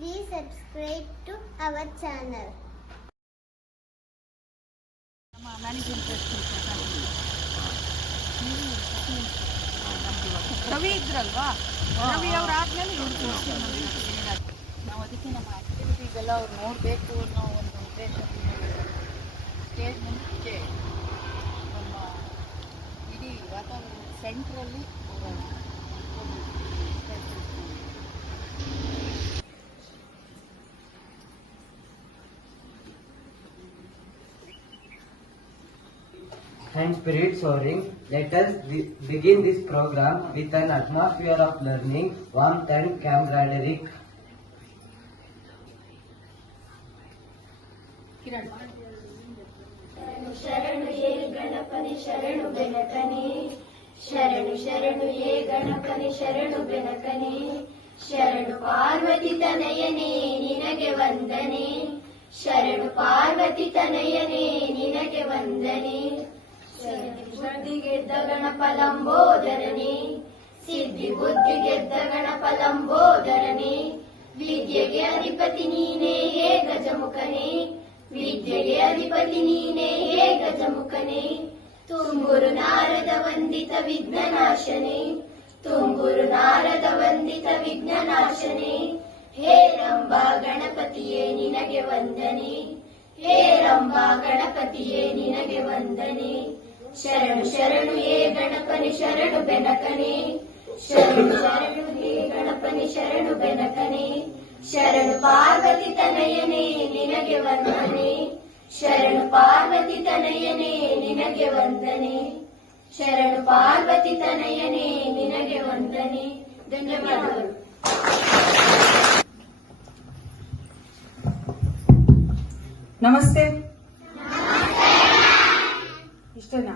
Please subscribe to our channel. Ravi ಇದ್ರಲ್ವಾ, Ravi ಅವ್ರು ಆದ್ಮೇಲೆ ಇವ್ರು ನಾವು ಅದಕ್ಕೆ ನಮ್ಮ ಆಕ್ಟಿವಿಟೀಸ್ ಎಲ್ಲ ಅವ್ರು ನೋಡಬೇಕು ಅನ್ನೋ ಒಂದು ಉದ್ದೇಶದಿಂದ ಸ್ಟೇಜ್ ಮುಂಚೆ ನಮ್ಮ ಇಡೀ ವಾತಾವರಣ ಸೆಂಟ್ರಲ್ಲಿ and spirit soaring, let us begin this program with an atmosphere of learning, warmth and camaraderie. ಶರಣು ಯೇ ಗಣಪನಿ ಶರಣು ಬೆನಕನಿ, ಶರಣು ಶರಣು ಯೇ ಗಣಪನಿ ಶರಣು ಬೆನಕನಿ, ಶರಣು ಪಾರ್ವತಿ ತನಯನೇ ನಿನಗೆ ವಂದನೆ, ಶರಣು ಪಾರ್ವತಿ ತನಯನೇ ನಿನಗೆ ವಂದನೆ. ಬುದ್ಧಿ ಗೆದ್ದ ಗಣಪ ಲಂಬೋದರನೇ, ಸಿದ್ಧಿ ಬುದ್ಧಿ ಗೆದ್ದ ಗಣಪ ಲಂಬೋದರನೇ, ವಿದ್ಯೆಗೆ ಅಧಿಪತಿ ನೀನೇ ಹೇ ಗಜಮುಖನೇ, ವಿದ್ಯೆಗೆ ಅಧಿಪತಿ ನೀನೇ ಹೇ ಗಜಮುಖನೇ. ತುಂಬುರು ನಾರದ ವಂದಿತ ವಿಘ್ನನಾಶನೇ, ತುಂಬುರು ನಾರದ ವಂದಿತ ವಿಘ್ನನಾಶನೇ. ಹೇ ರಂಬಾ ಗಣಪತಿಯೇ ನಿನಗೆ ವಂದನೆ, ಹೇ ರಂಬಾ ಗಣಪತಿಯೇ ನಿನಗೆ ವಂದನೆ. ಶರಣು ಶರಣು ಯೇ ಗಣಪನಿ ಶರಣು ಬೆನಕನೆ, ಶರಣು ಶರಣು ಯೇ ಗಣಪನಿ ಶರಣು ಬೆನಕನೆ, ಶರಣು ಪಾರ್ವತಿ ತನಯನೇ ನಿನಗೆ ವಂದನೆ, ಶರಣು ಪಾರ್ವತಿ ತನಯನೇ ನಿನಗೆ ವಂದನೆ, ಶರಣು ಪಾರ್ವತಿ ತನಯನೇ ನಿನಗೆ ವಂದನೆ. ಧನ್ಯವಾದಗಳು. ನಮಸ್ತೆ. ಇಷ್ಟೇನಾ?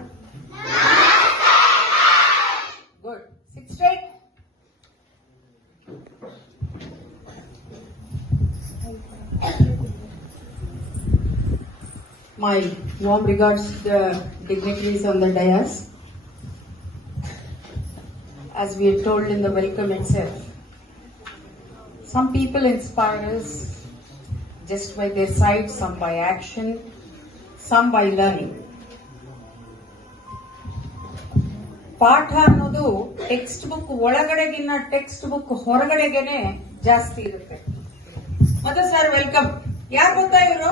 Good. Sit straight. My warm regards to the dignitaries on the dais. As we are told in the welcome itself, some people inspire us just by their sight, some by action, some by learning. ಪಾಠ ಅನ್ನೋದು text book ಒಳಗಡೆಗಿನ್ನ text book ಹೊರಗಡೆಗೆನೆ ಜಾಸ್ತಿ ಇರುತ್ತೆ. ಮತ್ತೆ sir welcome. ಯಾರು ಗೊತ್ತಾ ಇವರು?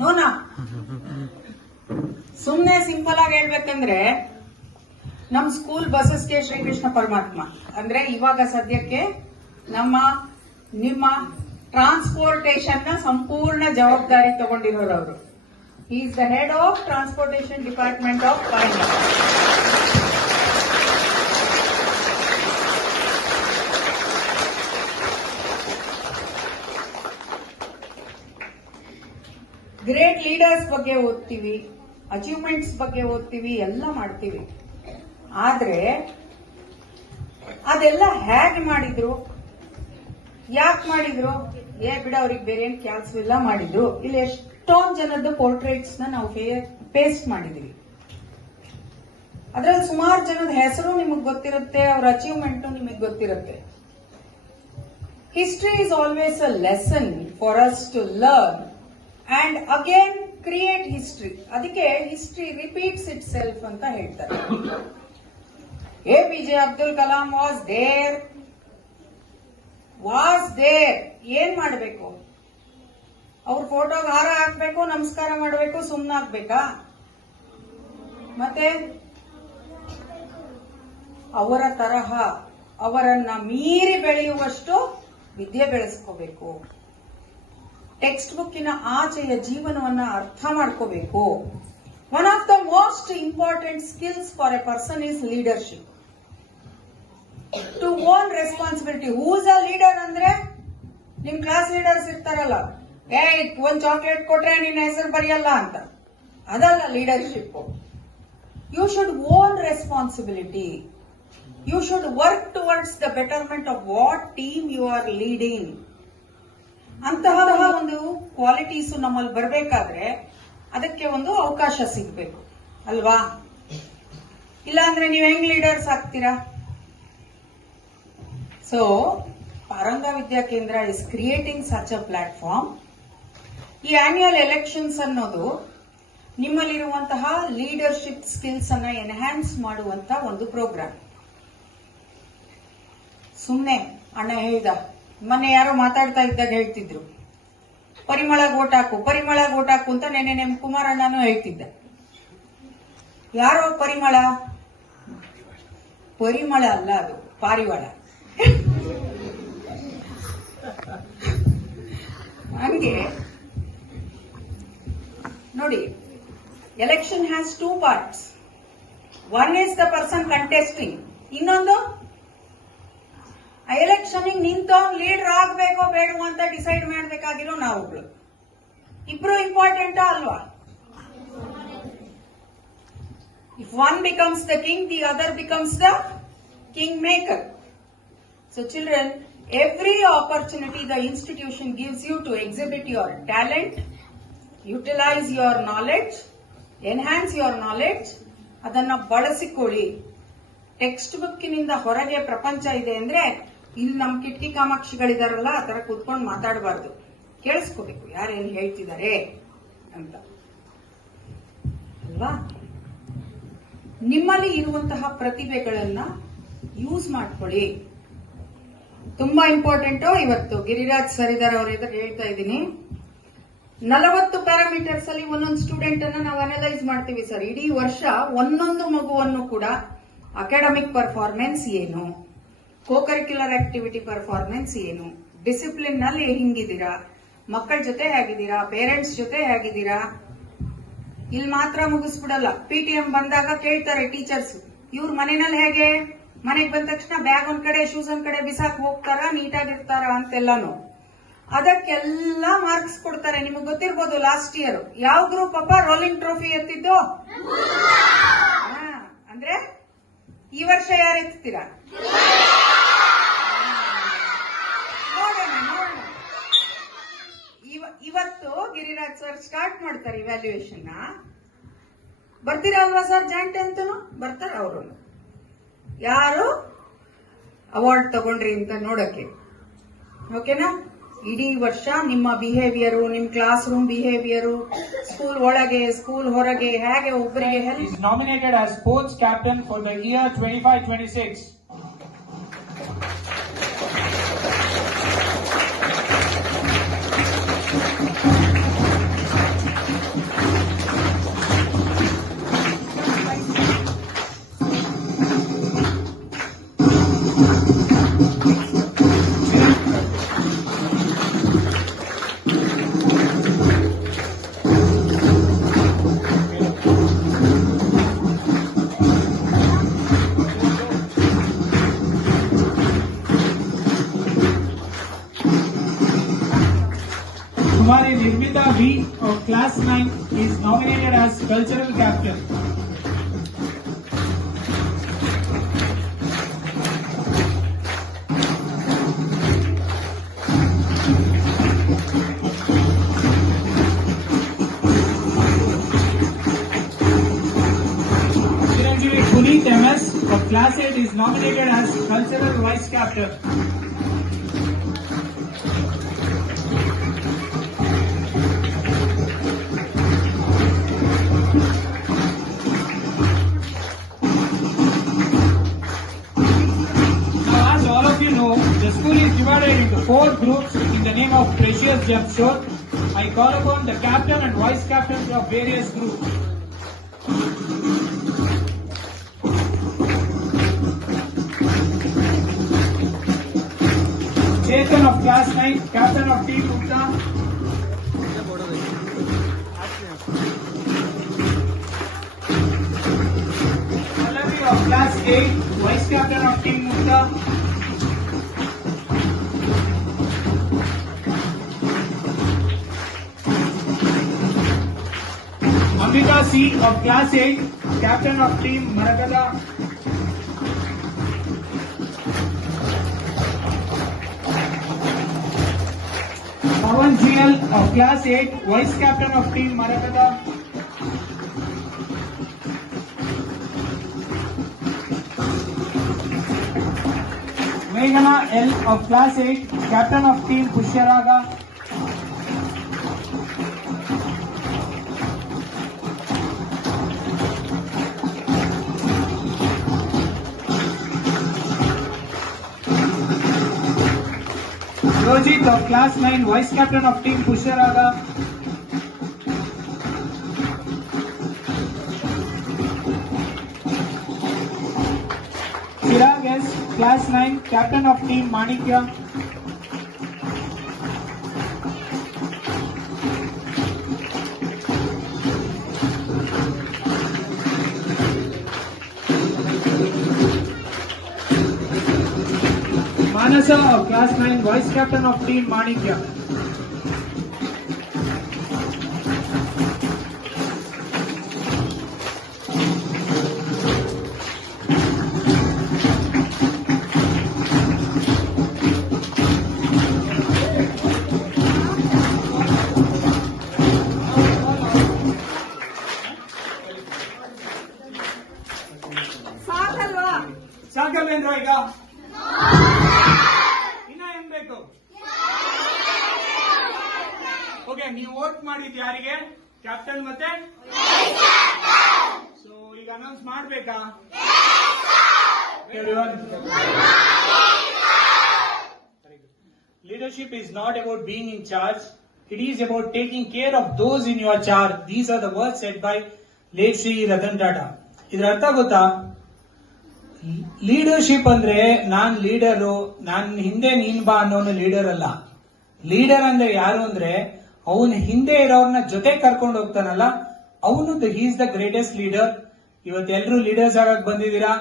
ನೋನಾ? ಸುಮ್ನೆ simple ಆಗಿ ಹೇಳ್ಬೇಕಂದ್ರೆ ನಮ್ ಸ್ಕೂಲ್ ಬಸಸ್ಗೆ ಶ್ರೀಕೃಷ್ಣ ಪರಮಾತ್ಮ ಅಂದ್ರೆ ಇವಾಗ ಸದ್ಯಕ್ಕೆ ನಿಮ್ಮ ಟ್ರಾನ್ಸ್ಪೋರ್ಟೇಷನ್ ನ ಸಂಪೂರ್ಣ ಜವಾಬ್ದಾರಿ ತಗೊಂಡಿರೋರು ಅವರು. He is the head of Transportation Department of Paranga. Great leaders ಬಗ್ಗೆ ಓದ್ತೀವಿ, ಅಚೀವ್ಮೆಂಟ್ಸ್ ಬಗ್ಗೆ ಓದ್ತೀವಿ, ಎಲ್ಲ ಮಾಡ್ತೀವಿ. ಆದ್ರೆ ಅದೆಲ್ಲ ಹೇಗೆ ಮಾಡಿದ್ರು, ಯಾಕೆ ಮಾಡಿದ್ರು, ಬಿಡ ಅವ್ರಿಗೆ ಬೇರೆ ಏನ್ ಕೆಲಸವಿಲ್ಲ ಮಾಡಿದ್ರು. ಇಲ್ಲಿ ಎಷ್ಟೊಂದು ಜನದ ಪೋರ್ಟ್ರೇಟ್ಸ್ ನ ನಾವು ಪೇಸ್ಟ್ ಮಾಡಿದೀವಿ. ಅದ್ರಲ್ಲಿ ಸುಮಾರು ಜನದ ಹೆಸರು ನಿಮಗೆ ಗೊತ್ತಿರುತ್ತೆ, ಅವ್ರ ಅಚೀವ್ಮೆಂಟ್ ನಿಮಗೆ ಗೊತ್ತಿರುತ್ತೆ. History is always a lesson for us to learn and again create history. ಅದಕ್ಕೆ ಹಿಸ್ಟ್ರಿ ರಿಪೀಟ್ಸ್ ಇಟ್ ಸೆಲ್ಫ್ ಅಂತ ಹೇಳ್ತಾರೆ. APJ Abdul Kalam was there. ಏನ್ ಮಾಡಬೇಕು? ಅವ್ರ ಫೋಟೋಗೆ ಹಾರ ಹಾಕ್ಬೇಕು, ನಮಸ್ಕಾರ ಮಾಡಬೇಕು, ಸುಮ್ಮನಾಗ್ಬೇಕಾ? ಮತ್ತೆ ಅವರ ತರಹ ಅವರನ್ನ ಮೀರಿ ಬೆಳೆಯುವಷ್ಟು ವಿದ್ಯೆ ಬೆಳೆಸ್ಕೋಬೇಕು. ಟೆಕ್ಸ್ಟ್ ಬುಕ್ಕಿನ ಆಚೆಯ ಜೀವನವನ್ನ ಅರ್ಥ ಮಾಡ್ಕೋಬೇಕು. One of the most important skills for a person is leadership. To own responsibility. Who's a leader ಅಂದ್ರೆ ನಿಮ್ ಕ್ಲಾಸ್ ಲೀಡರ್ಸ್ ಇರ್ತಾರಲ್ಲ, ಒಂದ್ ಚಾಕ್ಲೇಟ್ ಕೊಟ್ರೆ ನಿನ್ನ ಹೆಸರು ಬರೆಯಲ್ಲ ಅಂತ, ಅದಲ್ಲ leadership. You should own responsibility. You should work towards the betterment of what team you are leading. ಅಂತಹ ಒಂದು ಕ್ವಾಲಿಟೀಸ್ ನಮ್ಮಲ್ಲಿ ಬರಬೇಕಾದ್ರೆ ಅದಕ್ಕೆ ಒಂದು ಅವಕಾಶ ಸಿಗಬೇಕು ಅಲ್ವಾ? ಇಲ್ಲಾಂದ್ರೆ ನೀವು ಹೆಂಗ್ ಲೀಡರ್ಸ್ ಆಗ್ತೀರಾ? ಸೊ ಪಾರಂಗ ವಿದ್ಯಾ ಕೇಂದ್ರ is creating such a platform. ಈ ಆನ್ಯುವಲ್ ಎಲೆಕ್ಷನ್ಸ್ ಅನ್ನೋದು ನಿಮ್ಮಲ್ಲಿರುವಂತಹ ಲೀಡರ್ಶಿಪ್ ಸ್ಕಿಲ್ಸ್ ಅನ್ನ ಎನ್ಹ್ಯಾನ್ಸ್ ಮಾಡುವಂತ ಒಂದು ಪ್ರೋಗ್ರಾಮ್. ಸುಮ್ನೆ ಅಣ್ಣ ಹೇಳ್ದ, ಮೊನ್ನೆ ಯಾರೋ ಮಾತಾಡ್ತಾ ಇದ್ದಾಗ ಹೇಳ್ತಿದ್ರು ಪರಿಮಳ ಓಟ್ ಹಾಕು, ಪರಿಮಳ ಓಟ್ ಹಾಕು ಅಂತ ನೆನ್ನೆ ನೆಮ್ ಕುಮಾರಣ್ಣನೂ ಹೇಳ್ತಿದ್ದ. ಯಾರೋ ಪರಿಮಳ ಅಲ್ಲ, ಅದು ಪಾರಿವಾಳ. ಹಂಗೆ ನೋಡಿ, election has 2 parts. One is the person contesting, ಇನ್ನೊಂದು ಆ ಎಲೆಕ್ಷನ್ ನಿಂತವನ್ ಲೀಡರ್ ಆಗ್ಬೇಕೋ ಬೇಡವೋ ಅಂತ ಡಿಸೈಡ್ ಮಾಡಬೇಕಾಗಿರೋ ನಾವುಗಳು. ಇಬ್ರು ಇಂಪಾರ್ಟೆಂಟಾ ಅಲ್ವಾ? If one becomes the king, the other becomes the king maker. So children, every opportunity the institution gives you to exhibit your talent, utilize your knowledge, enhance your knowledge, ಅದನ್ನ ಬಳಸಿಕೊಳ್ಳಿ. Text ಬುಕ್ಕಿನಿಂದ ಹೊರಗೆ ಪ್ರಪಂಚ ಇದೆ ಅಂದ್ರೆ ಇಲ್ಲಿ ನಮ್ ಕಿಟಕಿ ಕಾಮಾಕ್ಷಿಗಳಿದಾರಲ್ಲ ಆ ತರ ಕೂತ್ಕೊಂಡು ಮಾತಾಡಬಾರ್ದು, ಕೇಳಿಸ್ಕೋಬೇಕು ಯಾರೇನು ಹೇಳ್ತಿದ್ದಾರೆ ಅಂತ ಅಲ್ವಾ. ನಿಮ್ಮಲ್ಲಿ ಇರುವಂತಹ ಪ್ರತಿಭೆಗಳನ್ನ ಯೂಸ್ ಮಾಡ್ಕೊಳ್ಳಿ. ತುಂಬಾ ಇಂಪಾರ್ಟೆಂಟ್. ಇವತ್ತು ಗಿರಿರಾಜ್ ಸರಿದಾರ್ ಅವರ ಎದುರು ಹೇಳ್ತಾ ಇದ್ದೀನಿ, 40 ಪ್ಯಾರಾಮೀಟರ್ಸ್ ಅಲ್ಲಿ ಒಂದೊಂದು ಸ್ಟೂಡೆಂಟ್ ಅನ್ನ ನಾವು ಅನಲೈಸ್ ಮಾಡ್ತೀವಿ ಸರ್. ಇಡೀ ವರ್ಷ ಒಂದೊಂದು ಮಗುವನ್ನು ಕೂಡ ಅಕಾಡೆಮಿಕ್ ಪರ್ಫಾರ್ಮೆನ್ಸ್ ಏನು, ಕೋಕರಿಕ್ಯುಲರ್ ಆಕ್ಟಿವಿಟಿ ಪರ್ಫಾರ್ಮೆನ್ಸ್ ಏನು, ಡಿಸಿಪ್ಲಿನ್ ನಲ್ಲಿ ಹಿಂಗಿದ್ದೀರಾ, ಮಕ್ಕಳ ಜೊತೆ ಹೇಗಿದ್ದೀರಾ, ಪೇರೆಂಟ್ಸ್ ಜೊತೆ ಹೇಗಿದ್ದೀರಾ. ಇಲ್ಲಿ ಮಾತ್ರ ಮುಗಿಸ್ಬಿಡಲ್ಲ. PTM ಬಂದಾಗ ಕೇಳ್ತಾರೆ ಟೀಚರ್ಸ್, ಇವ್ರ ಮನೆಯಲ್ಲಿ ಹೇಗೆ, ಮನೆಗೆ ಬಂದ ತಕ್ಷಣ ಬ್ಯಾಗ್ ಒಂದ್ ಕಡೆ ಶೂಸ್ ಒಂದ್ ಕಡೆ ಬಿಸಾಕ್ ಹೋಗ್ತಾರ, ನೀಟಾಗಿರ್ತಾರ ಅಂತೆಲ್ಲಾನು. ಅದಕ್ಕೆಲ್ಲ ಮಾರ್ಕ್ಸ್ ಕೊಡ್ತಾರೆ. ನಿಮಗೆ ಗೊತ್ತಿರ್ಬೋದು ಲಾಸ್ಟ್ ಇಯರ್ ಯಾವ ಗ್ರೂಪ್ ಅಪ್ಪ ರೋಲಿಂಗ್ ಟ್ರೋಫಿ ಎತ್ತಿದ್ದು? ಅಂದ್ರೆ ಈ ವರ್ಷ ಯಾರು ಎತ್ತೀರಾ ನೋಡೋಣ. ಇವತ್ತು ಗಿರಿರಾಜ್ ಸರ್ ಸ್ಟಾರ್ಟ್ ಮಾಡ್ತಾರೆ ಇವ್ಯಾಲ್ಯೂಯೇಷನ್. ಬರ್ತೀರಾ ಅಲ್ವಾ ಸರ್? ಜಾಯಿಂಟ್ ಅಂತೂ ಬರ್ತಾರ ಅವರು, ಯಾರು ಅವಾರ್ಡ್ ತಗೊಂಡ್ರಿ ಅಂತ ನೋಡಕ್ಕೆ. ಓಕೆನಾ? ಇಡೀ ವರ್ಷ ನಿಮ್ಮ ಬಿಹೇವಿಯರು, ನಿಮ್ ಕ್ಲಾಸ್ ರೂಮ್ ಬಿಹೇವಿಯರು, ಸ್ಕೂಲ್ ಒಳಗೆ ಸ್ಕೂಲ್ ಹೊರಗೆ ಹೇಗೆ ಒಬ್ಬರಿಗೆ help. Is nominated as sports captain for the year 25-26. Kumari Nirmita V of class 9 is nominated as cultural captain. Chiranjeevi Puneet MS of class 8 is nominated as cultural vice captain. The school is divided into 4 groups in the name of Precious Gem Show. I call upon the captain and vice captains of various groups. Chetan of class 9, captain of team Gupta. Pallavi of class 8, vice captain of team Gupta. Ambika C of class 8, captain of team Marakada. Pawan GL of class 8, vice captain of team Marakada. Meghana L of Class 8, Captain of Team Pushyaraga. Rojit of Class 9, Vice Captain of Team Pushyaraga. Chirag S, Class 9, Captain of Team Manikya. Manasa of Class 9, Vice Captain of Team Manikya. ಸಾಕಲ್ವಾ? ಸಾಕಲ್ವೇನ್ರೋ ಈಗ? ಇನ್ನ ಏನ್ ಬೇಕು? Okay, ನೀವು vote ಮಾಡಿದ್ ಯಾರಿಗೆ? Captain ಮತ್ತೆ so ಈಗ ಅನೌನ್ಸ್ ಮಾಡ್ಬೇಕಾ? Leadership is not about being in charge. It is about taking care of those in your charge. These are the words said by late Shri Ratan Tata. ಇದರ ಅರ್ಥ ಗೊತ್ತಾ? Leadership ಅಂದ್ರೆ ನಾನ್ leader, ನಾನ್ ಹಿಂದೆ ನೀನ್ ಬಾ ಅನ್ನೋನು ಲೀಡರ್ ಅಲ್ಲ. ಲೀಡರ್ ಅಂದ್ರೆ ಯಾರು ಅಂದ್ರೆ ಅವನ ಹಿಂದೆ ಇರೋರ್ನ ಜೊತೆ ಕರ್ಕೊಂಡು ಹೋಗ್ತಾನಲ್ಲ, ಅವನು ಈಸ್ ದ ಗ್ರೇಟೆಸ್ಟ್ ಲೀಡರ್. ಇವತ್ತೆಲ್ಲರೂ ಲೀಡರ್ಸ್ ಆಗಕ್ ಬಂದಿದ್ದೀರಾ.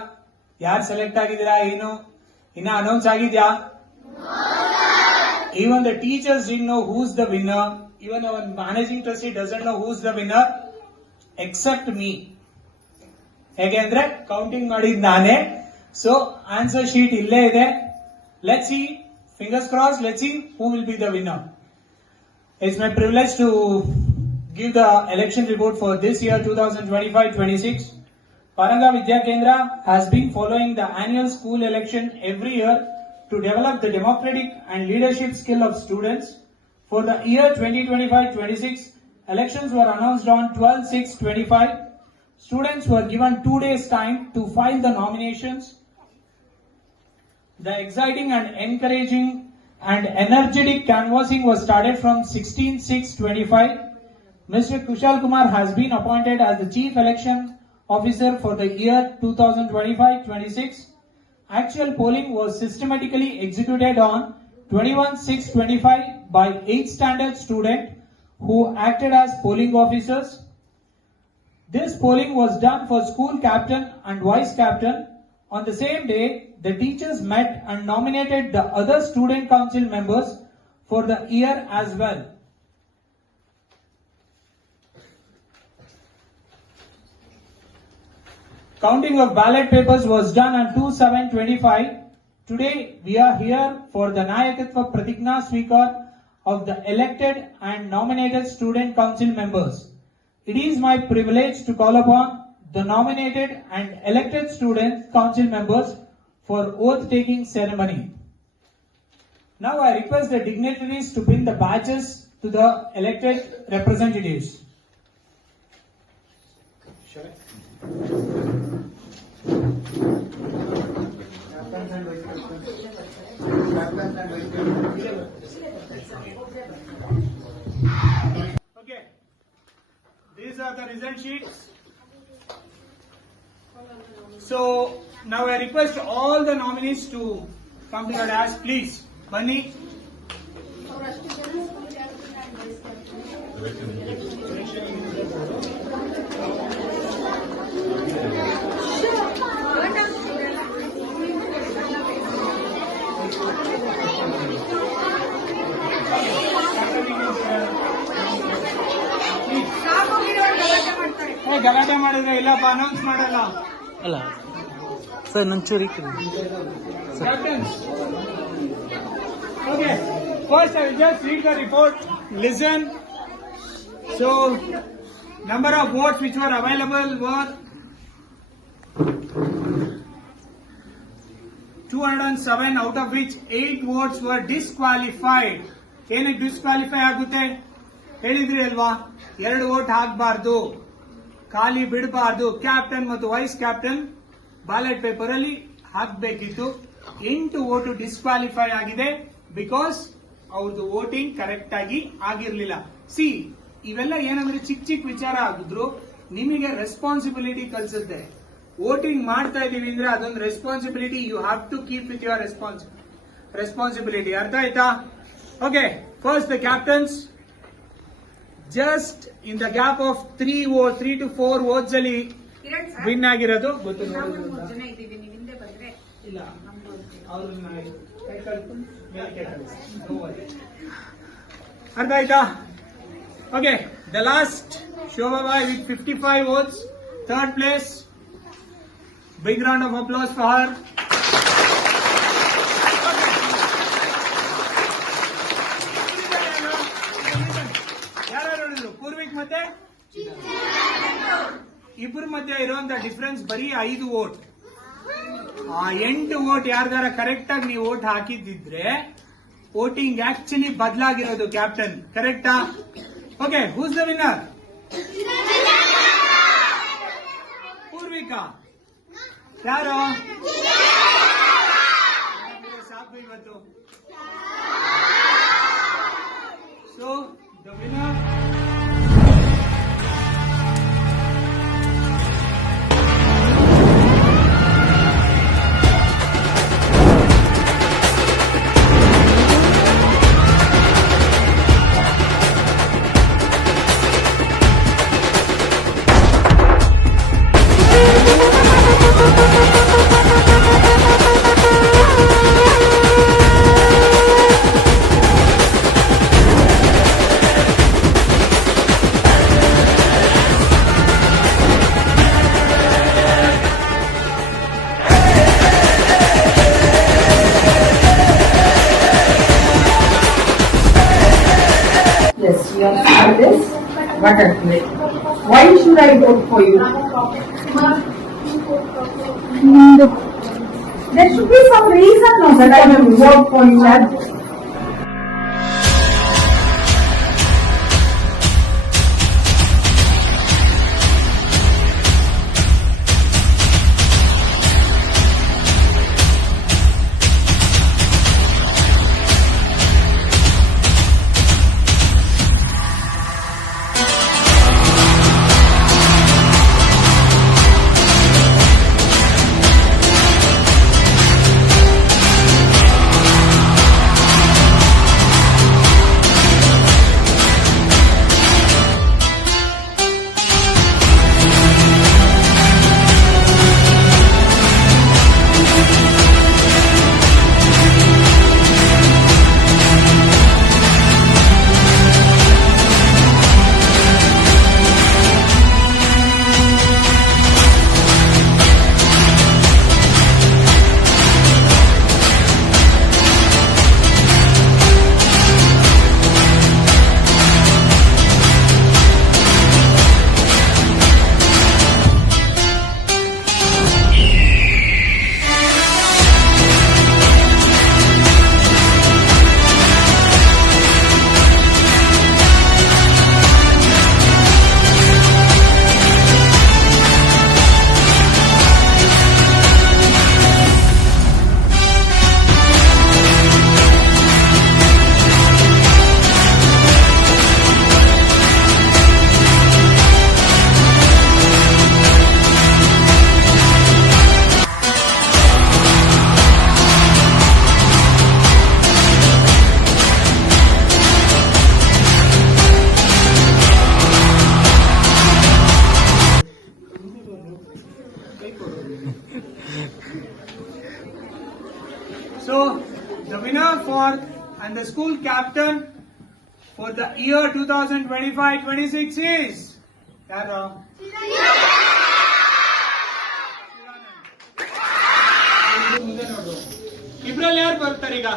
ಯಾರು ಸೆಲೆಕ್ಟ್ ಆಗಿದ್ದೀರಾ? ಏನು ಇನ್ನ ಅನೌನ್ಸ್ ಆಗಿದ್ಯಾ? Even the teachers didn't know who's the winner. Even our managing trustee doesn't know who's the winner except me. ಹೇಗೆಂದ್ರೆ ಕೌಂಟಿಂಗ್ ಮಾಡಿದ್ ನಾನೇ. ಸೊ ಆನ್ಸರ್ ಶೀಟ್ ಇಲ್ಲೇ ಇದೆ. Let's see, fingers cross, let's see who will be the winner. It's my privilege to give the election report for this year 2025-26. Paranga Vidya Kendra has been following the annual school election every year to develop the democratic and leadership skill of students. For the year 2025-26, elections were announced on 12/6/25. Students were given 2 days time to file the nominations. The exciting and encouraging and energetic canvassing was started from 16/6/25. Mr. Kushal Kumar has been appointed as the Chief Election Officer for the year 2025-26. Actual polling was systematically executed on 21/6/25 by 8 standard students who acted as polling officers. This polling was done for school captain and vice captain. On the same day, the teachers met and nominated the other student council members for the year as well. Counting of ballot papers was done on 2/7/25. Today we are here for the Nayakatva Pratigna Swikar of the elected and nominated student council members. It is my privilege to call upon the nominated and elected student council members for oath taking ceremony. Now I request the dignitaries to pin the badges to the elected representatives. Okay, these are the result sheets. So now I request all the nominees to come to the dais, please. Bunny. ಗಲಾಟೆ ಮಾಡಿದ್ರೆ ಇಲ್ಲಪ್ಪ, announce ಮಾಡಲ್ಲ. ಅಲ್ಲ sir, ನಂಚೂರಿ Captains. Okay, first I will just read the report. Listen. So, number of votes which were available were 207, out of which 8 votes were disqualified. ಏನಕ್ಕೆ disqualify ಆಗುತ್ತೆ ಹೇಳಿದ್ರಿ ಅಲ್ವಾ? 2 vote ಹಾಕಬಾರ್ದು, ಖಾಲಿ ಬಿಡಬಾರ್ದು. ಕ್ಯಾಪ್ಟನ್ ಮತ್ತು ವೈಸ್ ಕ್ಯಾಪ್ಟನ್ ಬ್ಯಾಲೆಟ್ ಪೇಪರ್ ಅಲ್ಲಿ ಹಾಕಬೇಕಿತ್ತು. 8 vote disqualify ಆಗಿದೆ ಬಿಕಾಸ್ ಅವ್ರದ್ದು ವೋಟಿಂಗ್ ಕರೆಕ್ಟ್ ಆಗಿ ಆಗಿರ್ಲಿಲ್ಲ. ಸಿ, ಇವೆಲ್ಲ ಏನಂದ್ರೆ ಚಿಕ್ಕ ಚಿಕ್ಕ ವಿಚಾರ ಆಗಿದ್ರು ನಿಮಗೆ ರೆಸ್ಪಾನ್ಸಿಬಿಲಿಟಿ ಕಲಿಸುತ್ತೆ. ವೋಟಿಂಗ್ ಮಾಡ್ತಾ ಇದೀವಿ ಅಂದ್ರೆ ಅದೊಂದು responsibility. You have to keep with your responsibility. ಅರ್ಥ ಆಯ್ತಾ? Okay, first the captains just in the gap of 3 to 4 votes ಅಲ್ಲಿ ವಿನ್ ಆಗಿರೋದು ಗೊತ್ತು. ಇಲ್ಲ, ಅರ್ಥ ಆಯ್ತಾ? Okay, the last Shobhabai with 55 votes, third place. Big round of applause for her. ಯಾರು ಹೇಳಿದ್ರು? ಪೂರ್ವಿಕ್ ಮತ್ತೆ ಇಬ್ಬರ ಮಧ್ಯೆ ಇರುವಂತ ಡಿಫರೆನ್ಸ್ ಬರೀ 5 ವೋಟ್. ಆ 8 ವೋಟ್ ಯಾರ್ದಾರ ಕರೆಕ್ಟ್ ಆಗಿ ನೀವು ವೋಟ್ ಹಾಕಿದ್ದಿದ್ರೆ ವೋಟಿಂಗ್ ಆಕ್ಚುಲಿ ಬದಲಾಗಿರೋದು. ಕ್ಯಾಪ್ಟನ್ ಕರೆಕ್ಟಾ? Okay, who's the winner? Poorvika. ಯಾರು? ಸಾಕು ಇವತ್ತು. So the winner Yes, you have said this, but why should I vote for you? There should be some reason no, that I will vote for you. So, the winner for and the school captain for the year 2025-26 is Yaro. ಇಬ್ರಲ್ಲಿ ಯಾರು ಬರ್ತಾರೆ ಈಗ?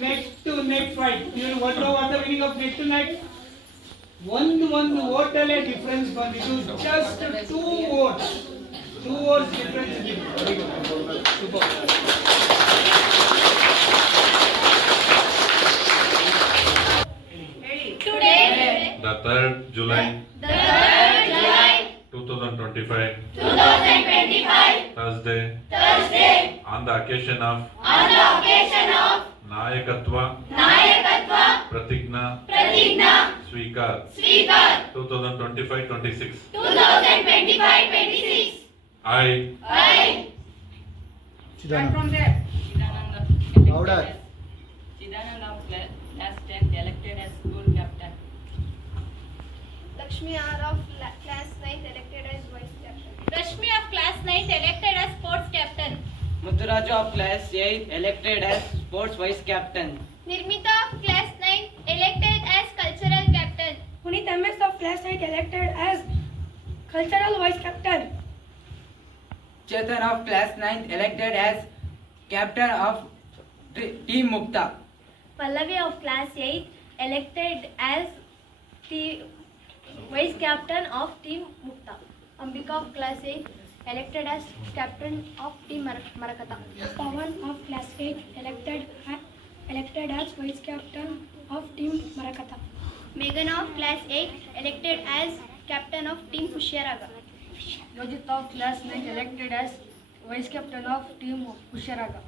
neck to neck fight. You what was the meaning of neck to neck? ಒಂದು ಓಟಲ್ಲೇ difference ಬಂದಿದ್ದು, just 2 votes. 2 votes difference ಇದೆ. Very good. Super. Today, the 3rd July, the 3rd July 2025, 2025, Thursday, on the occasion of Nayakatva Pratigna Swikar 2025-26. I Louder. Chidananda of class 10 elected as school captain. Lakshmi R of class 9 elected as vice captain. Rashmi of class 9 elected as sports captain. Muturaju of class 8 elected as sports vice captain. Nirmita of class 9 elected as cultural captain. Punit MS of class 8 elected as cultural vice captain. Chetan of class 9 elected as captain of team Mukta. Pallavi of class 8 elected as the vice captain of team Mukta. Ambika of class 8 elected as captain of team Marakata. Pawan of class 8 elected as vice captain of team Marakata. Meghana of class 8 elected as captain of team Pushyaraga. Yojit of class 9 elected as vice captain of team Pushyaraga.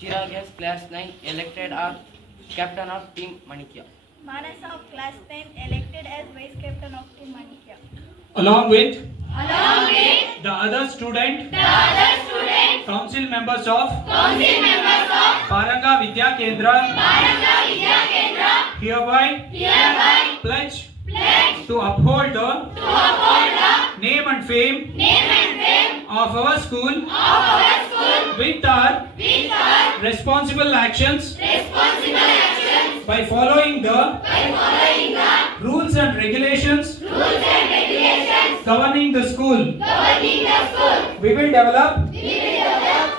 Chirag of class 9 elected as captain of team Manikya. Manasa of class 10 elected as vice captain of team Manikya. Along with the other student council members of Paranga Vidya Kendra hereby pledge to uphold the name and fame of our school with our responsible actions by following the rules and regulations governing the school. We will develop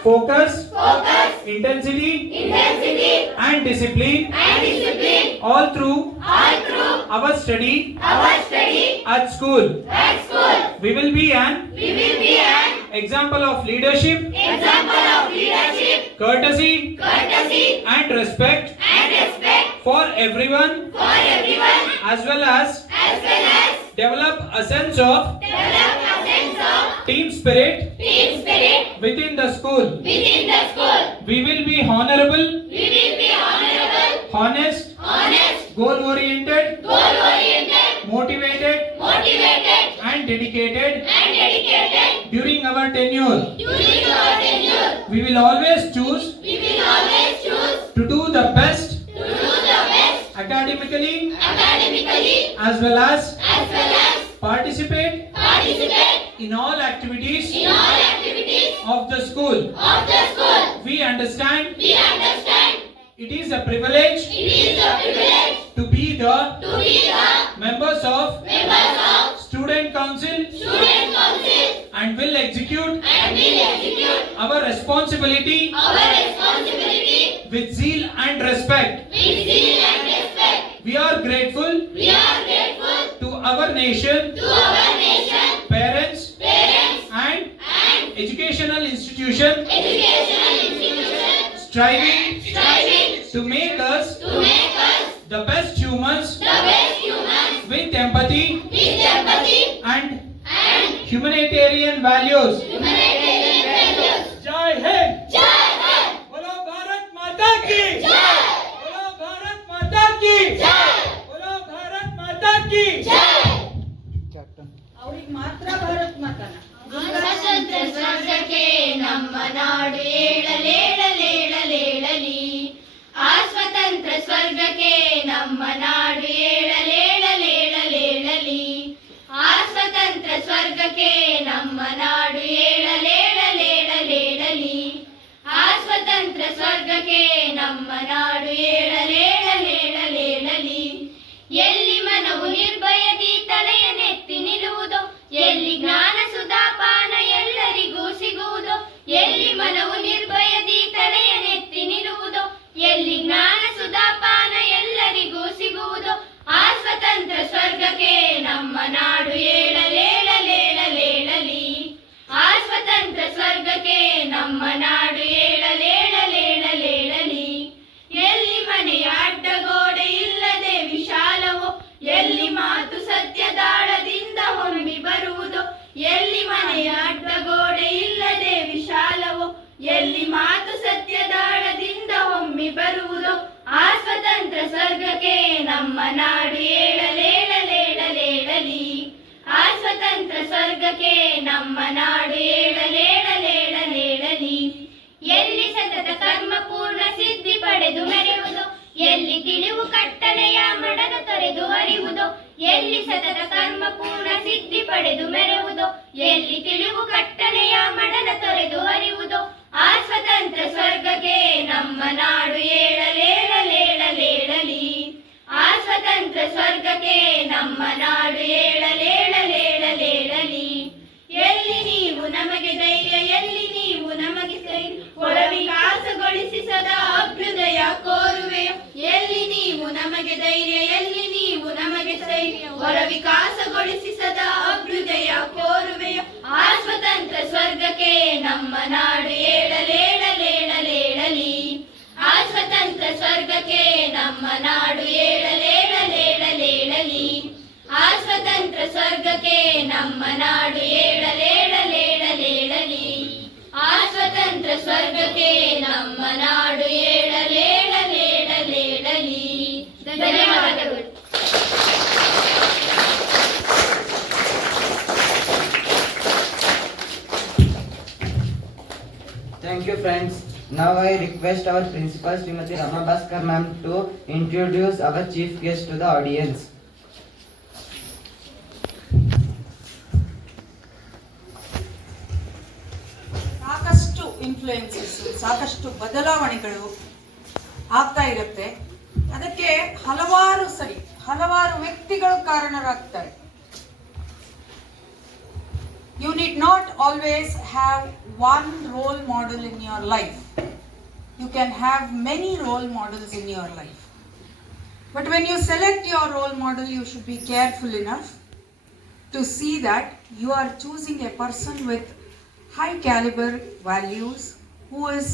focus, intensity and discipline all through our study at school. We will be an example of leadership, courtesy and respect for everyone, as well as develop a sense of team spirit within the school. We will be honorable, honest, goal oriented, motivated and dedicated during our tenure. We will always choose to do the best academically as well as participate in all activities of the school. We understand it is a privilege to be the members of student council and will execute our responsibility with zeal and respect. We are grateful to our nation, parents and educational institution striving to make us the best humans with empathy and humanitarian values. Jai Hind! बोलो भारत माता की! बोलो भारत माता की! बोलो भारत माता की! ಅವ್ರಿಗೆ ಮಾತ್ರ ಭಾರತ್ ಮಾತಾನ. ಸ್ವತಂತ್ರ ಸ್ವರ್ಗಕ್ಕೆ ನಮ್ಮ ನಾಡು ಏಳಲೇಳಲೇಳಲೇಳಲಿ. ಆ ಸ್ವತಂತ್ರ ಸ್ವರ್ಗಕ್ಕೆ ನಮ್ಮ ನಾಡು ಏಳಲೇಳಲೇಳಲೇಳಲಿ. ಆ ಸ್ವತಂತ್ರ ಸ್ವರ್ಗಕ್ಕೆ ನಮ್ಮ ನಾಡು ಏಳಲೇಳಲೇಳಲೇಳಲಿ. ಆ ಸ್ವತಂತ್ರ ಸ್ವರ್ಗಕ್ಕೆ ನಮ್ಮ ನಾಡು ಏಳಲೇಳಲೇಳಲೇಳಲಿ. ಎಲ್ಲಿ ಮನವು ನಿರ್ಭಯದಿ ತಲೆಯನ್ನೆತ್ತಿ ನಿಲ್ಲುವುದೋ, ಎಲ್ಲಿ ಜ್ಞಾನ ಸುಧಾಪಾನ ಎಲ್ಲರಿಗೂ ಸಿಗುವುದೋ, ಎಲ್ಲಿ ಮನವು ನಿರ್ಭಯದಿ ತಲೆಯನ್ನೆತ್ತಿ ನಾಡು ಏಳಲೇಳಲೇಳಲೇಳಲಿ. ಆ ಸ್ವತಂತ್ರ ಸ್ವರ್ಗಕ್ಕೆ ನಮ್ಮ ನಾಡು ಏಳಲೇಳಲೇಳಲೇಳಲಿ. ಎಲ್ಲಿ ಸತತ ಕರ್ಮ ಪೂರ್ಣ ಸಿದ್ಧಿ ಪಡೆದು ಮೆರೆಯುವುದು, ಎಲ್ಲಿ ತಿಳಿವು ಕಟ್ಟಳೆಯ ಮಡಲು ತೊರೆದು ಅರಿವುದು. ಎಲ್ಲಿ ಸತತ ಕರ್ಮ ಪೂರ್ಣ ಸಿದ್ಧಿ ಪಡೆದು ಮೆರೆಯುವುದು, ಎಲ್ಲಿ ತಿಳಿವು ಕಟ್ಟಳೆಯ ಮಡಲ ತೊರೆದು ಅರಿವುದು. ಆ ಸ್ವತಂತ್ರ ಸ್ವರ್ಗಕ್ಕೆ ನಮ್ಮ ನಾಡು ಏಳಲೇಳಲೇಳಲೇಳಲಿ. ಆ ಸ್ವತಂತ್ರ ಸ್ವರ್ಗಕ್ಕೆ ನಮ್ಮ ನಾಡು ಏಳಲೇಳಲೇಳಲೇಳಲಿ. ಎಲ್ಲಿ ನೀವು ನಮಗೆ ಧೈರ್ಯ, ಎಲ್ಲಿ ನೀವು ನಮಗೆ ಧೈರ್ಯ, ಒಳ ವಿಕಾಸಗೊಳಿಸಿ ಸದಾ ಅಭ್ಯುದಯ ಕೋರುವೆಯ. ಎಲ್ಲಿ ನೀವು ನಮಗೆ ಧೈರ್ಯ, ಎಲ್ಲಿ ನೀವು ನಮಗೆ ಧೈರ್ಯ, ಹೊರ ವಿಕಾಸಗೊಳಿಸಿ ಸದಾ ಅಭ್ಯುದಯ ಕೋರುವೆಯ. ಆ ಸ್ವತಂತ್ರ ಸ್ವರ್ಗಕ್ಕೆ ನಮ್ಮ ನಾಡು ಏಳಲೇಳಲೇಳಲೇಳಲಿ. ಆ ಸ್ವತಂತ್ರ ಸ್ವರ್ಗಕ್ಕೆ ನಮ್ಮ ನಾಡು ಏಳಲೇಳಲೇಳಲೇಳಲಿ. ಆ ಸ್ವತಂತ್ರ ಸ್ವರ್ಗಕ್ಕೆ ನಮ್ಮ ನಾಡು ಏಳಲೇಳಲೇಳಲೇಳಲಿ. ಆ ಸ್ವತಂತ್ರ ಸ್ವರ್ಗಕ್ಕೆ ನಮ್ಮ ನಾಡು ಏಳಲೇಳಲೇಳಲೇಳಲಿ. ಧನ್ಯವಾದಗಳು. Thank you, friends. Now I request our principal Srimati Rama Bhaskar ma'am to introduce our chief guest to the audience. ಸಾಕಷ್ಟು ಇನ್ಫ್ಲುಯೆನ್ಸಸ್, ಸಾಕಷ್ಟು ಬದಲಾವಣೆಗಳು ಆಗ್ತಾ ಇರುತ್ತೆ. ಅದಕ್ಕೆ ಹಲವಾರು ವ್ಯಕ್ತಿಗಳು ಕಾರಣರಾಗ್ತಾರೆ. You need not always have one role model in your life. You can have many role models in your life. But when you select your role model, you should be careful enough to see that you are choosing a person with high caliber values, who is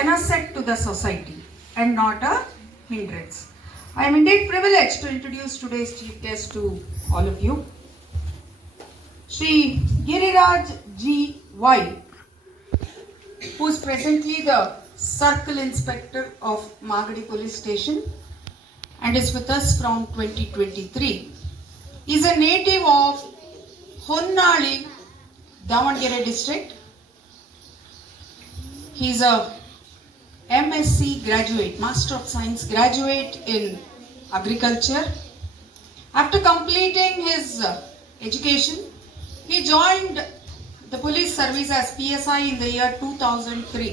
an asset to the society and not a hindrance. I am indeed privileged to introduce today's chief guest to all of you. Shri Giriraj G. Y, who is presently the Circle Inspector of Magadi Police Station and is with us from 2023. He is a native of Honnali, Davangere district. He is a MSc graduate, Master of Science graduate in Agriculture. After completing his education, he joined the police service as PSI in the year 2003.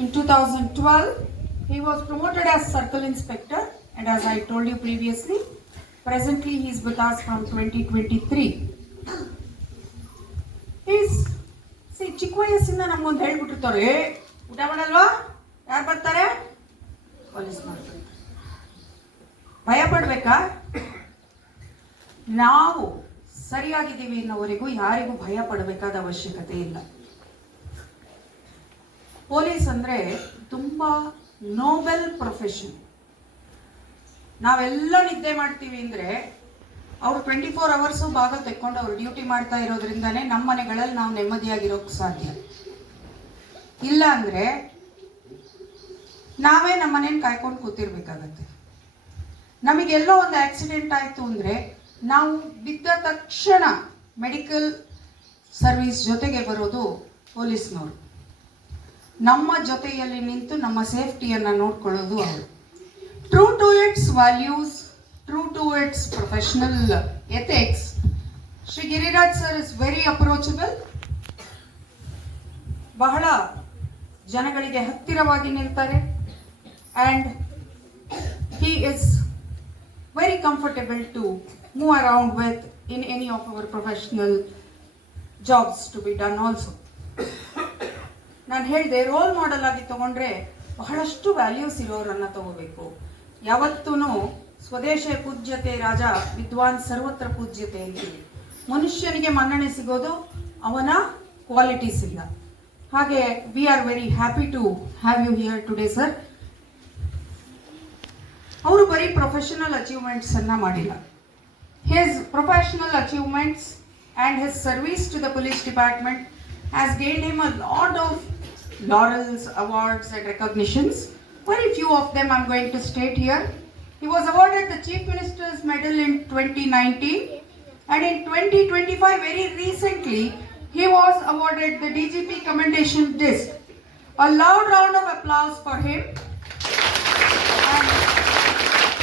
In 2012, he was promoted as Circle Inspector, and as I told you previously, presently he is with us from 2023. ಚಿಕ್ಕ ವಯಸ್ಸಿಂದ ನಮ್ಗೊಂದು ಹೇಳ್ಬಿಟ್ಟಿರ್ತಾರೆ, ಊಟ ಮಾಡಲ್ವಾ, ಯಾರು ಬರ್ತಾರೆ, police ಮಾಡ್ತಾರೆ. ಭಯ ಪಡ್ಬೇಕಾ? ನಾವು ಸರಿಯಾಗಿದ್ದೀವಿ ಅನ್ನೋವರೆಗೂ ಯಾರಿಗೂ ಭಯ ಪಡಬೇಕಾದ ಅವಶ್ಯಕತೆ ಇಲ್ಲ. ಪೊಲೀಸ್ ಅಂದ್ರೆ ತುಂಬಾ ನೋಬೆಲ್ ಪ್ರೊಫೆಷನ್. ನಾವೆಲ್ಲ ನಿದ್ದೆ ಮಾಡ್ತೀವಿ ಅಂದ್ರೆ ಅವ್ರು 24 hours ಬಾಗಲ್ ತೆಕ್ಕೊಂಡು ಅವ್ರು ಡ್ಯೂಟಿ ಮಾಡ್ತಾ ಇರೋದ್ರಿಂದಾನೇ ನಮ್ಮ ಮನೆಗಳಲ್ಲಿ ನಾವು ನೆಮ್ಮದಿಯಾಗಿರೋಕೆ ಸಾಧ್ಯ. ಇಲ್ಲ ಅಂದ್ರೆ ನಾವೇ ನಮ್ಮ ಮನೇನ ಕಾಯ್ಕೊಂಡು ಕೂತಿರ್ಬೇಕಾಗತ್ತೆ. ನಮಗೆಲ್ಲೋ ಒಂದು ಆಕ್ಸಿಡೆಂಟ್ ಆಯ್ತು ಅಂದ್ರೆ ನಾವು ಬಿದ್ದ ತಕ್ಷಣ ಮೆಡಿಕಲ್ ಸರ್ವಿಸ್ ಜೊತೆಗೆ ಬರೋದು ಪೊಲೀಸ್ನವರು. ನಮ್ಮ ಜೊತೆಯಲ್ಲಿ ನಿಂತು ನಮ್ಮ ಸೇಫ್ಟಿಯನ್ನು ನೋಡ್ಕೊಳ್ಳೋದು ಅವರು. True to its values, true to its professional ethics, Shri Giriraj sir is very approachable. ಬಹಳ ಜನಗಳಿಗೆ ಹತ್ತಿರವಾಗಿ ನಿಲ್ತಾರೆ, and he is very comfortable to move around with in any of our professional jobs to be done also. ನಾನು ಹೇಳಿದೆ, role model ಆಗಿ ತಗೊಂಡ್ರೆ ಬಹಳಷ್ಟು values ಇರೋರನ್ನ ತಗೋಬೇಕು. ಯಾವತ್ತೂ ಸ್ವದೇಶ ಪೂಜ್ಯತೆ ರಾಜ ವಿದ್ವಾನ್ ಸರ್ವತ್ರ ಪೂಜ್ಯತೆ ಅಂತೀವಿ. ಮನುಷ್ಯನಿಗೆ ಮನ್ನಣೆ ಸಿಗೋದು ಅವನ ಕ್ವಾಲಿಟೀಸ್ ಇಂದ. ಹಾಗೆ we are very happy to have you here today sir. ಅವರು ಬರೀ ಪ್ರೊಫೆಷನಲ್ ಅಚೀವ್ಮೆಂಟ್ಸ್ ಅನ್ನ ಮಾಡಿಲ್ಲ. His professional achievements and his service to the police department has gained him a lot of laurels, awards and recognitions. Very few of them I'm going to state here. He was awarded the Chief Minister's Medal in 2019, and in 2025, very recently, he was awarded the DGP Commendation Disc. A loud round of applause for him. And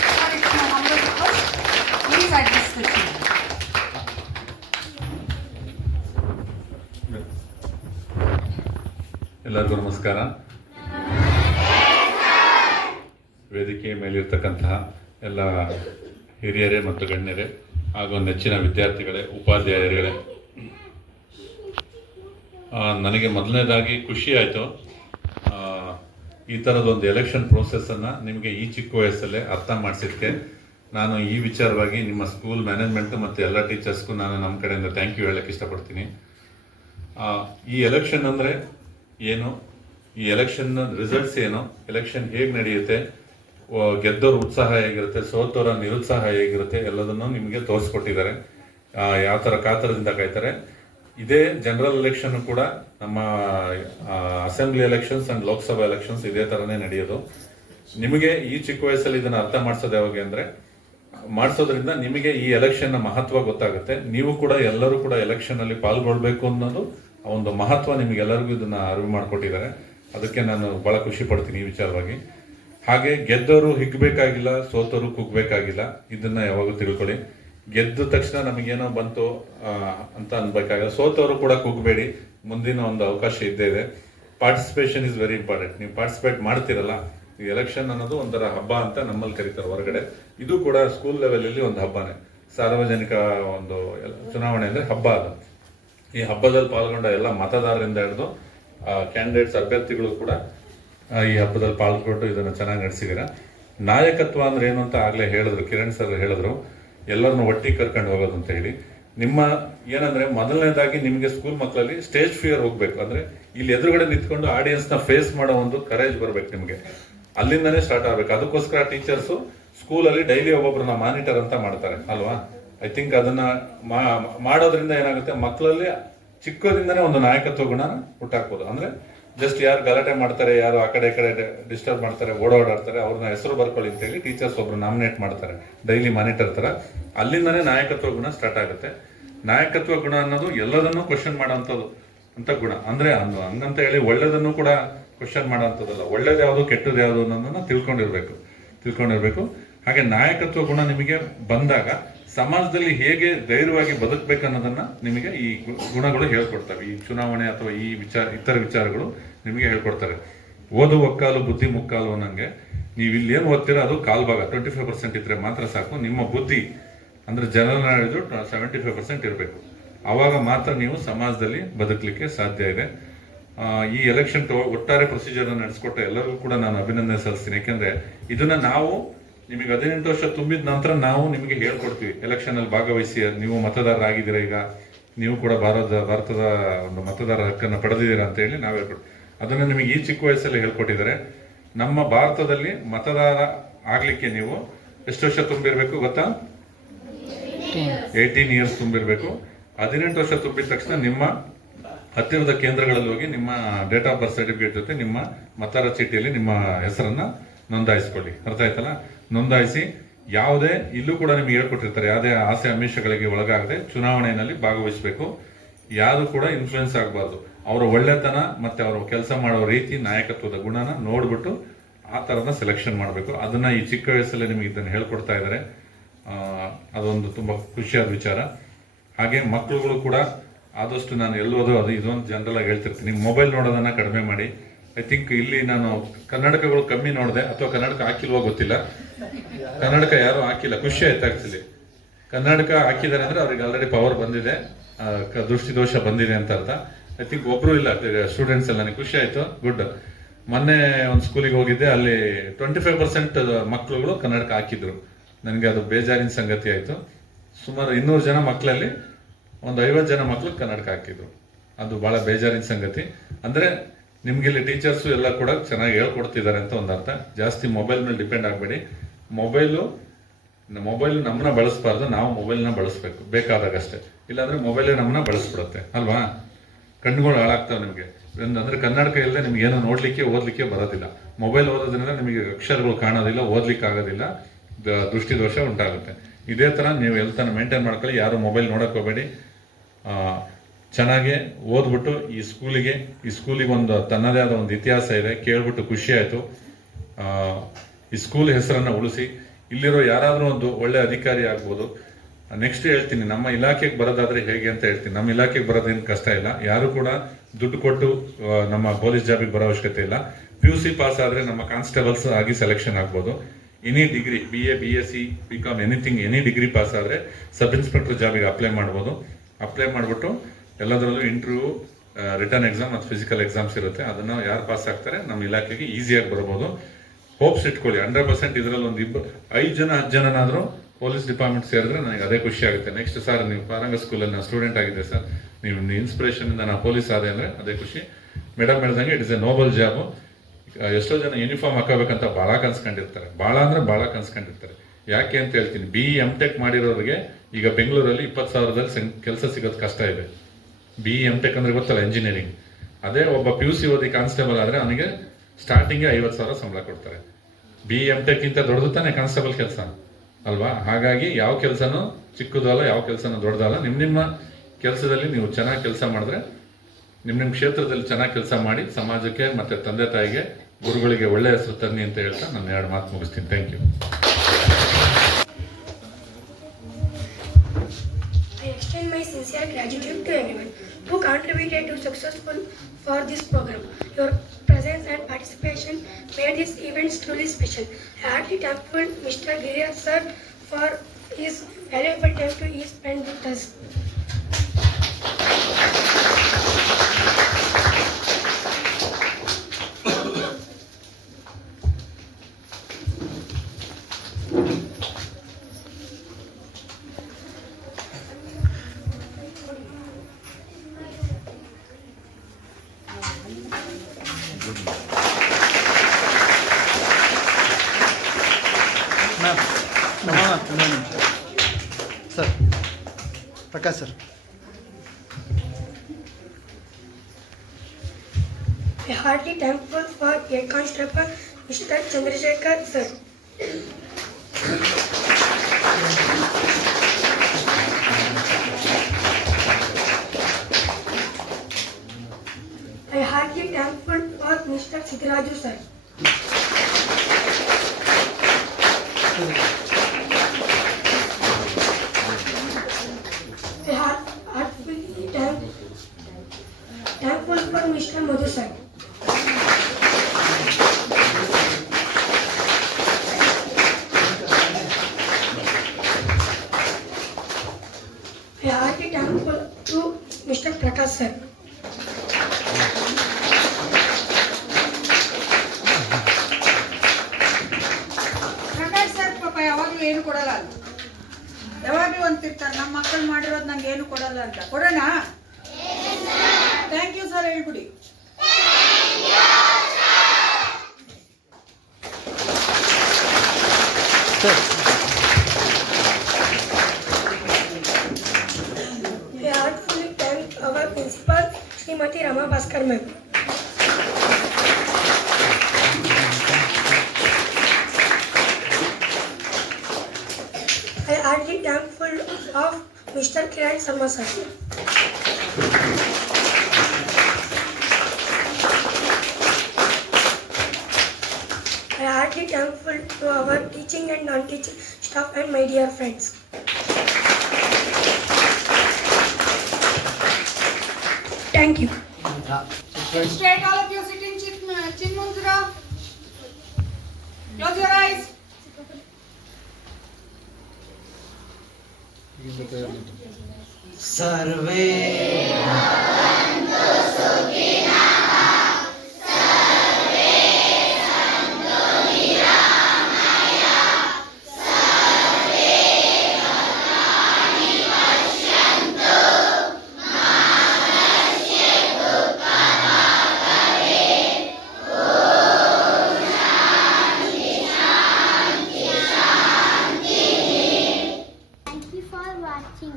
sir, it's my humble request, please address the chief. ಎಲ್ಲರಿಗೂ ನಮಸ್ಕಾರ. ವೇದಿಕೆ ಮೇಲಿರ್ತಕ್ಕಂತಹ ಎಲ್ಲ ಹಿರಿಯರೇ ಮತ್ತು ಗಣ್ಯರೇ ಹಾಗೂ ನೆಚ್ಚಿನ ವಿದ್ಯಾರ್ಥಿಗಳೇ, ಉಪಾಧ್ಯಾಯರುಗಳೇ, ನನಗೆ ಮೊದಲನೇದಾಗಿ ಖುಷಿ ಆಯಿತು ಈ ಥರದೊಂದು ಎಲೆಕ್ಷನ್ ಪ್ರೋಸೆಸ್ಸನ್ನು ನಿಮಗೆ ಈ ಚಿಕ್ಕ ವಯಸ್ಸಲ್ಲೇ ಅರ್ಥ ಮಾಡಿಸಿದ್ದಕ್ಕೆ. ನಾನು ಈ ವಿಚಾರವಾಗಿ ನಿಮ್ಮ ಸ್ಕೂಲ್ ಮ್ಯಾನೇಜ್ಮೆಂಟ್ ಮತ್ತು ಎಲ್ಲ ಟೀಚರ್ಸ್ಗೂ ನಾನು ನಮ್ಮ ಕಡೆಯಿಂದ ಥ್ಯಾಂಕ್ ಯು ಹೇಳಕ್ಕೆ ಇಷ್ಟಪಡ್ತೀನಿ. ಈ ಎಲೆಕ್ಷನ್ ಅಂದರೆ ಏನು, ಈ ಎಲೆಕ್ಷನ್ ರಿಸಲ್ಟ್ಸ್ ಏನು, ಎಲೆಕ್ಷನ್ ಹೇಗೆ ನಡೆಯುತ್ತೆ, ಗೆದ್ದೋರ ಉತ್ಸಾಹ ಹೇಗಿರುತ್ತೆ, ಸೋತೋರ ನಿರುತ್ಸಾಹ ಹೇಗಿರುತ್ತೆ ಎಲ್ಲದನ್ನು ನಿಮಗೆ ತೋರಿಸ್ಕೊಟ್ಟಿದ್ದಾರೆ. ಯಾವ ಥರ ಕಾತರದಿಂದ ಕಾಯ್ತಾರೆ. ಇದೇ ಜನರಲ್ ಎಲೆಕ್ಷನ್ ಕೂಡ ನಮ್ಮ assembly elections and Lok Sabha elections ಇದೇ ಥರನೇ ನಡೆಯೋದು. ನಿಮಗೆ ಈ ಚಿಕ್ಕ ವಯಸ್ಸಲ್ಲಿ ಇದನ್ನು ಅರ್ಥ ಮಾಡಿಸೋದು ಯಾವಾಗ ಅಂದರೆ, ಮಾಡಿಸೋದ್ರಿಂದ ನಿಮಗೆ ಈ ಎಲೆಕ್ಷನ್ನ ಮಹತ್ವ ಗೊತ್ತಾಗುತ್ತೆ. ನೀವು ಕೂಡ ಎಲ್ಲರೂ ಕೂಡ ಎಲೆಕ್ಷನಲ್ಲಿ ಪಾಲ್ಗೊಳ್ಬೇಕು ಅನ್ನೋದು ಒಂದು ಮಹತ್ವ ನಿಮಗೆಲ್ಲರಿಗೂ ಇದನ್ನ ಅರಿವು ಮಾಡಿಕೊಟ್ಟಿದ್ದಾರೆ. ಅದಕ್ಕೆ ನಾನು ಬಹಳ ಖುಷಿ ಪಡ್ತೀನಿ ಈ ವಿಚಾರವಾಗಿ. ಹಾಗೆ ಗೆದ್ದವರು ಹಿಗ್ಬೇಕಾಗಿಲ್ಲ, ಸೋತವರು ಕುಗ್ಬೇಕಾಗಿಲ್ಲ. ಇದನ್ನ ಯಾವಾಗೂ ತಿಳ್ಕೊಳ್ಳಿ. ಗೆದ್ದ ತಕ್ಷಣ ನಮಗೇನೋ ಬಂತು ಅಂತ ಅನ್ಬೇಕಾಗಿಲ್ಲ. ಸೋತವರು ಕೂಡ ಕುಗ್ಬೇಡಿ, ಮುಂದಿನ ಒಂದು ಅವಕಾಶ ಇದ್ದೇ ಇದೆ. Participation is very important. ನೀವು ಪಾರ್ಟಿಸಿಪೇಟ್ ಮಾಡ್ತಿರಲ್ಲ, ಈ ಎಲೆಕ್ಷನ್ ಅನ್ನೋದು ಒಂಥರ ಹಬ್ಬ ಅಂತ ನಮ್ಮಲ್ಲಿ ಕರೀತಾರೆ ಹೊರಗಡೆ. ಇದು ಕೂಡ ಸ್ಕೂಲ್ ಲೆವೆಲಲ್ಲಿ ಒಂದು ಹಬ್ಬನೇ. ಸಾರ್ವಜನಿಕ ಒಂದು ಚುನಾವಣೆ ಅಂದ್ರೆ ಹಬ್ಬ ಅದು. ಈ ಹಬ್ಬದಲ್ಲಿ ಪಾಲ್ಗೊಂಡ ಎಲ್ಲ ಮತದಾರರಿಂದ ಹಿಡಿದು ಕ್ಯಾಂಡಿಡೇಟ್ಸ್ ಅಭ್ಯರ್ಥಿಗಳು ಕೂಡ ಈ ಹಬ್ಬದಲ್ಲಿ ಪಾಲ್ಗೊಂಡು ಇದನ್ನು ಚೆನ್ನಾಗಿ ನಡೆಸಿದ್ದೀರಾ. ನಾಯಕತ್ವ ಅಂದ್ರೆ ಏನು ಅಂತ ಆಗ್ಲೇ ಹೇಳಿದ್ರು, ಕಿರಣ್ ಸರ್ ಹೇಳಿದ್ರು, ಎಲ್ಲರನ್ನು ಒಟ್ಟಿಗೆ ಕರ್ಕೊಂಡು ಹೋಗೋದು ಅಂತ ಹೇಳಿ. ನಿಮ್ಮ ಏನಂದ್ರೆ ಮೊದಲನೇದಾಗಿ ನಿಮಗೆ ಸ್ಕೂಲ್ ಮಕ್ಕಳಲ್ಲಿ ಸ್ಟೇಜ್ ಫಿಯರ್ ಹೋಗ್ಬೇಕು. ಅಂದ್ರೆ ಇಲ್ಲಿ ಎದುರುಗಡೆ ನಿಂತ್ಕೊಂಡು ಆಡಿಯನ್ಸ್ ನ ಫೇಸ್ ಮಾಡೋ ಒಂದು ಕರೇಜ್ ಬರ್ಬೇಕು ನಿಮಗೆ. ಅಲ್ಲಿಂದನೇ ಸ್ಟಾರ್ಟ್ ಆಗ್ಬೇಕು. ಅದಕ್ಕೋಸ್ಕರ ಟೀಚರ್ಸು ಸ್ಕೂಲಲ್ಲಿ ಡೈಲಿ ಒಬ್ಬೊಬ್ಬರನ್ನ ಮಾನಿಟರ್ ಅಂತ ಮಾಡ್ತಾರೆ ಅಲ್ವಾ. ಐ ಥಿಂಕ್ ಅದನ್ನ ಮಾಡೋದ್ರಿಂದ ಏನಾಗುತ್ತೆ, ಮಕ್ಕಳಲ್ಲಿ ಚಿಕ್ಕದಿಂದನೇ ಒಂದು ನಾಯಕತ್ವ ಗುಣ ಹುಟ್ಟಾಕ್ಬೋದು. ಅಂದ್ರೆ ಜಸ್ಟ್ ಯಾರು ಗಲಾಟೆ ಮಾಡ್ತಾರೆ, ಯಾರು ಆ ಕಡೆ ಈ ಕಡೆ ಡಿಸ್ಟರ್ಬ್ ಮಾಡ್ತಾರೆ, ಓಡಾಡ್ತಾರೆ, ಅವ್ರನ್ನ ಹೆಸರು ಬರ್ಕೊಳ್ಳಿ ಅಂತ ಹೇಳಿ ಟೀಚರ್ಸ್ ಒಬ್ರು ನಾಮಿನೇಟ್ ಮಾಡ್ತಾರೆ ಡೈಲಿ ಮಾನಿಟರ್ ತರ. ಅಲ್ಲಿಂದನೇ ನಾಯಕತ್ವ ಗುಣ ಸ್ಟಾರ್ಟ್ ಆಗುತ್ತೆ. ನಾಯಕತ್ವ ಗುಣ ಅನ್ನೋದು ಎಲ್ಲದನ್ನೂ ಕ್ವಶನ್ ಮಾಡೋಂಥದ್ದು ಅಂತ ಗುಣ. ಅಂದ್ರೆ ಹಂಗಂತ ಹೇಳಿ ಒಳ್ಳೇದನ್ನು ಕೂಡ ಕ್ವಶನ್ ಮಾಡೋಂಥದ್ದಲ್ಲ. ಒಳ್ಳೇದು ಯಾವುದು ಕೆಟ್ಟದ್ದು ಯಾವುದು ಅನ್ನೋದನ್ನ ತಿಳ್ಕೊಂಡಿರ್ಬೇಕು. ಹಾಗೆ ನಾಯಕತ್ವ ಗುಣ ನಿಮಗೆ ಬಂದಾಗ ಸಮಾಜದಲ್ಲಿ ಹೇಗೆ ಧೈರ್ಯವಾಗಿ ಬದುಕಬೇಕು ಅನ್ನೋದನ್ನ ನಿಮಗೆ ಈ ಗುಣಗಳು ಹೇಳ್ಕೊಡ್ತವೆ. ಈ ಚುನಾವಣೆ ಅಥವಾ ಈ ಇತರ ವಿಚಾರಗಳು ನಿಮಗೆ ಹೇಳ್ಕೊಡ್ತಾರೆ. ಓದು ಒಕ್ಕಾಲು ಬುದ್ಧಿ ಮುಕ್ಕಾಲು ಅನ್ನಂಗೆ ನೀವು ಇಲ್ಲಿ ಏನು ಓದ್ತೀರೋ ಅದು ಕಾಲ್ಭಾಗ 25% ಇದ್ರೆ ಮಾತ್ರ ಸಾಕು. ನಿಮ್ಮ ಬುದ್ಧಿ ಅಂದ್ರೆ ಜನರಲ್ ನಾಲೆಡ್ಜ್ 75% ಇರಬೇಕು. ಆವಾಗ ಮಾತ್ರ ನೀವು ಸಮಾಜದಲ್ಲಿ ಬದುಕಲಿಕ್ಕೆ ಸಾಧ್ಯ ಇದೆ. ಈ ಎಲೆಕ್ಷನ್ ಒಟ್ಟಾರೆ ಪ್ರೊಸೀಜರ್ ನಡೆಸ್ಕೊಟ್ಟ ಎಲ್ಲರಿಗೂ ಕೂಡ ನಾನು ಅಭಿನಂದನೆ ಸಲ್ಲಿಸ್ತೀನಿ. ಯಾಕೆಂದ್ರೆ ಇದನ್ನ ನಾವು ನಿಮಗೆ 18 ವರ್ಷ ತುಂಬಿದ ನಂತರ ನಾವು ನಿಮಗೆ ಹೇಳ್ಕೊಡ್ತೀವಿ. ಎಲೆಕ್ಷನ್ ಅಲ್ಲಿ ಭಾಗವಹಿಸಿ ನೀವು ಮತದಾರರಾಗಿದ್ದೀರಾ, ಈಗ ನೀವು ಕೂಡ ಭಾರತದ ಒಂದು ಮತದಾರ ಹಕ್ಕನ್ನು ಪಡೆದಿದ್ದೀರಾ ಅಂತ ಹೇಳಿ ನಾವು ಹೇಳ್ಕೊಡ್ತೀವಿ. ಅದನ್ನ ನಿಮಗೆ ಈ ಚಿಕ್ಕ ವಯಸ್ಸಲ್ಲಿ ಹೇಳ್ಕೊಟ್ಟಿದ್ದಾರೆ. ನಮ್ಮ ಭಾರತದಲ್ಲಿ ಮತದಾರ ಆಗ್ಲಿಕ್ಕೆ ನೀವು ಎಷ್ಟು ವರ್ಷ ತುಂಬಿರ್ಬೇಕು ಗೊತ್ತಾ? 18 ಇಯರ್ಸ್ ತುಂಬಿರ್ಬೇಕು. 18 ವರ್ಷ ತುಂಬಿದ ತಕ್ಷಣ ನಿಮ್ಮ ಹತ್ತಿರದ ಕೇಂದ್ರಗಳಲ್ಲಿ ಹೋಗಿ ನಿಮ್ಮ ಡೇಟ್ ಆಫ್ ಬರ್ತ್ ಸರ್ಟಿಫಿಕೇಟ್ ಜೊತೆ ನಿಮ್ಮ ಮತದಾರ ಚೀಟಿಯಲ್ಲಿ ನಿಮ್ಮ ಹೆಸರನ್ನ ನೋಂದಾಯಿಸ್ಕೊಳ್ಳಿ. ಅರ್ಥ ಆಯ್ತಲ್ಲ? ನೋಂದಾಯಿಸಿ ಯಾವುದೇ ಇಲ್ಲೂ ಕೂಡ ನಿಮ್ಗೆ ಹೇಳ್ಕೊಟ್ಟಿರ್ತಾರೆ, ಯಾವುದೇ ಆಸೆ ಆಮಿಷಗಳಿಗೆ ಒಳಗಾಗದೆ ಚುನಾವಣೆಯಲ್ಲಿ ಭಾಗವಹಿಸಬೇಕು. ಯಾರು ಕೂಡ ಇನ್ಫ್ಲೂಯೆನ್ಸ್ ಆಗಬಾರ್ದು. ಅವರ ಒಳ್ಳೆತನ ಮತ್ತೆ ಅವರು ಕೆಲಸ ಮಾಡೋ ರೀತಿ, ನಾಯಕತ್ವದ ಗುಣನ ನೋಡ್ಬಿಟ್ಟು ಆ ತರದ ಸೆಲೆಕ್ಷನ್ ಮಾಡಬೇಕು. ಅದನ್ನ ಈ ಚಿಕ್ಕ ವಯಸ್ಸಲ್ಲೇ ನಿಮಗೆ ಇದನ್ನು ಹೇಳ್ಕೊಡ್ತಾ ಇದ್ದಾರೆ. ಅದೊಂದು ತುಂಬಾ ಖುಷಿಯಾದ ವಿಚಾರ. ಹಾಗೆ ಮಕ್ಕಳುಗಳು ಕೂಡ ಆದಷ್ಟು ನಾನು ಎಲ್ಲೋದು ಅದು ಇದೊಂದು ಜನರಲ್ ಆಗಿ ಹೇಳ್ತಿರ್ತೀನಿ, ಮೊಬೈಲ್ ನೋಡೋದನ್ನ ಕಡಿಮೆ ಮಾಡಿ. ಐ ಥಿಂಕ್ ಇಲ್ಲಿ ನಾನು ಕನ್ನಡಕಗಳು ಕಮ್ಮಿ ನೋಡಿದೆ, ಅಥವಾ ಕನ್ನಡಕ ಹಾಕಿಲ್ವೋ ಗೊತ್ತಿಲ್ಲ. ಕನ್ನಡಕ ಯಾರು ಹಾಕಿಲ್ಲ, ಖುಷಿ ಆಯ್ತು ಆಕ್ಚುಲಿ. ಕನ್ನಡಕ ಹಾಕಿದ್ದಾರೆ ಅಂದ್ರೆ ಅವ್ರಿಗೆ ಆಲ್ರೆಡಿ ಪವರ್ ಬಂದಿದೆ, ದೃಷ್ಟಿದೋಷ ಬಂದಿದೆ ಅಂತ ಅರ್ಥ. ಐ ಥಿಂಕ್ ಒಬ್ರು ಇಲ್ಲ ಸ್ಟೂಡೆಂಟ್ಸ್ ಎಲ್ಲ. ನನಗೆ ಖುಷಿ ಆಯ್ತು, ಗುಡ್. ಮೊನ್ನೆ ಒಂದು ಸ್ಕೂಲಿಗೆ ಹೋಗಿದ್ದೆ, ಅಲ್ಲಿ 25% ಮಕ್ಕಳುಗಳು ಕನ್ನಡಕ ಹಾಕಿದ್ರು. ನನಗೆ ಅದು ಬೇಜಾರಿನ ಸಂಗತಿ ಆಯ್ತು. ಸುಮಾರು 200 ಜನ ಮಕ್ಕಳಲ್ಲಿ ಒಂದು 50 ಜನ ಮಕ್ಕಳು ಕನ್ನಡಕ ಹಾಕಿದ್ರು. ಅದು ಬಹಳ ಬೇಜಾರಿನ ಸಂಗತಿ. ಅಂದ್ರೆ ನಿಮ್ಗೆ ಇಲ್ಲಿ ಟೀಚರ್ಸು ಎಲ್ಲ ಕೂಡ ಚೆನ್ನಾಗಿ ಹೇಳ್ಕೊಡ್ತಿದ್ದಾರೆ ಅಂತ ಒಂದು ಅರ್ಥ. ಜಾಸ್ತಿ ಮೊಬೈಲ್ ಮೇಲೆ ಡಿಪೆಂಡ್ ಆಗಬೇಡಿ. ಮೊಬೈಲು ನಮ್ಮನ್ನ ಬಳಸಬಾರ್ದು, ನಾವು ಮೊಬೈಲ್ನ ಬಳಸಬೇಕು ಬೇಕಾದಾಗ ಅಷ್ಟೇ. ಇಲ್ಲಾಂದ್ರೆ ಮೊಬೈಲೇ ನಮ್ಮನ್ನ ಬಳಸ್ಬಿಡುತ್ತೆ ಅಲ್ವಾ. ಕಣ್ಣುಗಳು ಹಾಳಾಗ್ತಾವೆ ನಿಮಗೆ. ಅಂದ್ರೆ ಕನ್ನಡಕ ಇಲ್ಲದೆ ನಿಮ್ಗೆ ಏನೋ ನೋಡ್ಲಿಕ್ಕೆ ಓದ್ಲಿಕ್ಕೆ ಬರೋದಿಲ್ಲ. ಮೊಬೈಲ್ ಓದೋದ್ರಿಂದ ನಿಮಗೆ ಅಕ್ಷರಗಳು ಕಾಣೋದಿಲ್ಲ, ಓದ್ಲಿಕ್ಕೆ ಆಗೋದಿಲ್ಲ. ದೃಷ್ಟಿದೋಷ ಉಂಟಾಗುತ್ತೆ. ಇದೇ ಥರ ನೀವು ಹೆಲ್ತನ್ನು ಮೇಂಟೈನ್ ಮಾಡ್ಕೊಳ್ಳಿ. ಯಾರು ಮೊಬೈಲ್ ನೋಡಕ್ಕೆ ಹೋಗಬೇಡಿ. ಚೆನ್ನಾಗಿ ಓದ್ಬಿಟ್ಟು ಈ ಸ್ಕೂಲಿಗೆ ಒಂದು ತನ್ನದೇ ಆದ ಒಂದು ಇತಿಹಾಸ ಇದೆ. ಕೇಳ್ಬಿಟ್ಟು ಖುಷಿ ಆಯಿತು. ಈ ಸ್ಕೂಲ್ ಹೆಸರನ್ನು ಉಳಿಸಿ. ಇಲ್ಲಿರೋ ಯಾರಾದರೂ ಒಂದು ಒಳ್ಳೆ ಅಧಿಕಾರಿ ಆಗ್ಬೋದು. ನೆಕ್ಸ್ಟ್ ಹೇಳ್ತೀನಿ, ನಮ್ಮ ಇಲಾಖೆಗೆ ಬರೋದಾದ್ರೆ ಹೇಗೆ ಅಂತ ಹೇಳ್ತೀನಿ. ನಮ್ಮ ಇಲಾಖೆಗೆ ಬರೋದೇನು ಕಷ್ಟ ಇಲ್ಲ. ಯಾರು ಕೂಡ ದುಡ್ಡು ಕೊಟ್ಟು ನಮ್ಮ ಪೊಲೀಸ್ ಜಾಬಿಗೆ ಬರೋ ಅವಶ್ಯಕತೆ ಇಲ್ಲ. PUC ಪಾಸ್ ಆದರೆ ನಮ್ಮ ಕಾನ್ಸ್ಟೇಬಲ್ಸ್ ಆಗಿ ಸೆಲೆಕ್ಷನ್ ಆಗ್ಬೋದು. Any degree BA BSc BCom anything any degree pass ಆದರೆ ಸಬ್ ಇನ್ಸ್ಪೆಕ್ಟರ್ ಜಾಬಿಗೆ ಅಪ್ಲೈ ಮಾಡ್ಬೋದು. ಅಪ್ಲೈ ಮಾಡಿಬಿಟ್ಟು ಎಲ್ಲದರಲ್ಲೂ ಇಂಟರ್ವ್ಯೂ, ರಿಟರ್ನ್ ಎಕ್ಸಾಮ್ ಮತ್ತು ಫಿಸಿಕಲ್ ಎಕ್ಸಾಮ್ಸ್ ಇರುತ್ತೆ. ಅದನ್ನು ಯಾರು ಪಾಸ್ ಆಗ್ತಾರೆ ನಮ್ಮ ಇಲಾಖೆಗೆ ಈಸಿಯಾಗಿ ಬರ್ಬೋದು. ಹೋಪ್ಸ್ ಇಟ್ಕೊಳ್ಳಿ. 100% ಇದರಲ್ಲಿ ಒಂದು 5 ಜನ 10 ಜನನಾದರೂ ಪೊಲೀಸ್ ಡಿಪಾರ್ಟ್ಮೆಂಟ್ ಸೇರಿದ್ರೆ ನನಗೆ ಅದೇ ಖುಷಿ ಆಗುತ್ತೆ. ನೆಕ್ಸ್ಟ್ ಸರ್, ನೀವು ಪಾರಂಗ ಸ್ಕೂಲಲ್ಲಿ ನಾನು ಸ್ಟೂಡೆಂಟ್ ಆಗಿದೆ ಸರ್, ನೀವು ಇನ್ಸ್ಪಿರೇಷನಿಂದ ನಾನು ಪೊಲೀಸ್ ಆದೆ ಅಂದರೆ ಅದೇ ಖುಷಿ. ಮೇಡಮ್ ಹೇಳ್ದಂಗೆ it is A Nobel job. ಎಷ್ಟೋ ಜನ ಯೂನಿಫಾರ್ಮ್ ಹಾಕೋಬೇಕಂತ ಭಾಳ ಕನ್ಸ್ಕೊಂಡಿರ್ತಾರೆ. ಭಾಳ ಕನ್ಸ್ಕೊಂಡಿರ್ತಾರೆ. ಯಾಕೆ ಅಂತ ಹೇಳ್ತೀನಿ. BE M.Tech ಮಾಡಿರೋರಿಗೆ ಈಗ ಬೆಂಗಳೂರಲ್ಲಿ 20,000ದಲ್ಲಿ ಕೆಲಸ ಸಿಗೋದು ಕಷ್ಟ ಇದೆ. BE M.Tech ಅಂದ್ರೆ ಗೊತ್ತಲ್ಲ, ಇಂಜಿನಿಯರಿಂಗ್. ಅದೇ ಒಬ್ಬ PUC ಓದಿ ಕಾನ್ಸ್ಟೇಬಲ್ ಆದರೆ ಅವನಿಗೆ ಸ್ಟಾರ್ಟಿಂಗ್ಗೆ 50,000 ಸಂಬಳ ಕೊಡ್ತಾರೆ. BE M.Tech ಗಿಂತ ದೊಡ್ಡದು ತಾನೆ ಕಾನ್ಸ್ಟೇಬಲ್ ಕೆಲಸ ಅಲ್ವಾ? ಹಾಗಾಗಿ ಯಾವ ಕೆಲಸನೂ ಚಿಕ್ಕದಲ್ಲ, ಯಾವ ಕೆಲಸನೂ ದೊಡ್ಡದಲ್ಲ. ನಿಮ್ಮ ಕೆಲಸದಲ್ಲಿ ನೀವು ಚೆನ್ನಾಗಿ ಕೆಲಸ ಮಾಡಿದ್ರೆ, ನಿಮ್ಮ ಕ್ಷೇತ್ರದಲ್ಲಿ ಚೆನ್ನಾಗಿ ಕೆಲಸ ಮಾಡಿ ಸಮಾಜಕ್ಕೆ ಮತ್ತು ತಂದೆ ತಾಯಿಗೆ, ಗುರುಗಳಿಗೆ ಒಳ್ಳೆಯ ಹೆಸರು ತನ್ನಿ ಅಂತ ಹೇಳ್ತಾ ನಾನು 2 ಮಾತು ಮುಗಿಸ್ತೀನಿ. Thank you. I extend my sincere gratitude to everyone who contributed to successful for this program. Your presence and participation made this event truly special. I heartily thankful Mr. Giriraj sir for his valuable time to he spent with us. Ma'am sir, Prakash sir. I heartily thankful for Head Constable Mr. Chandrasekhar sir. I heartily thankful for Mr. Siddharaju sir. I heartfully thankful for Mr. Madhu sir. I heartily thankful to Mr. Prakash sir. Prakash sir ಪಾಪ ಯಾವಾಗಲೂ ಏನು ಕೊಡಲ್ಲ. ಯಾವಾಗಲೂ ಅಂತಿರ್ತಾರೆ, ನಮ್ಮ ಮಕ್ಕಳು ಮಾಡಿರೋದು ನಂಗೆ ಏನು ಕೊಡಲ್ಲ ಅಂತ. ಕೊಡೋಣ? ಥ್ಯಾಂಕ್ ಯು ಸರ್ ಹೇಳ್ಬಿಡಿ. I heartfully thank our principal Srimati Rama Bhaskar ma'am. I heartily thankful of Mr. Kiran Sharma sir. I heartily thankful to our teaching and non-teaching staff and my dear friends. Thank you. Straight, all of you sitting chin munzura. Close your eyes. Survey Thank you for watching.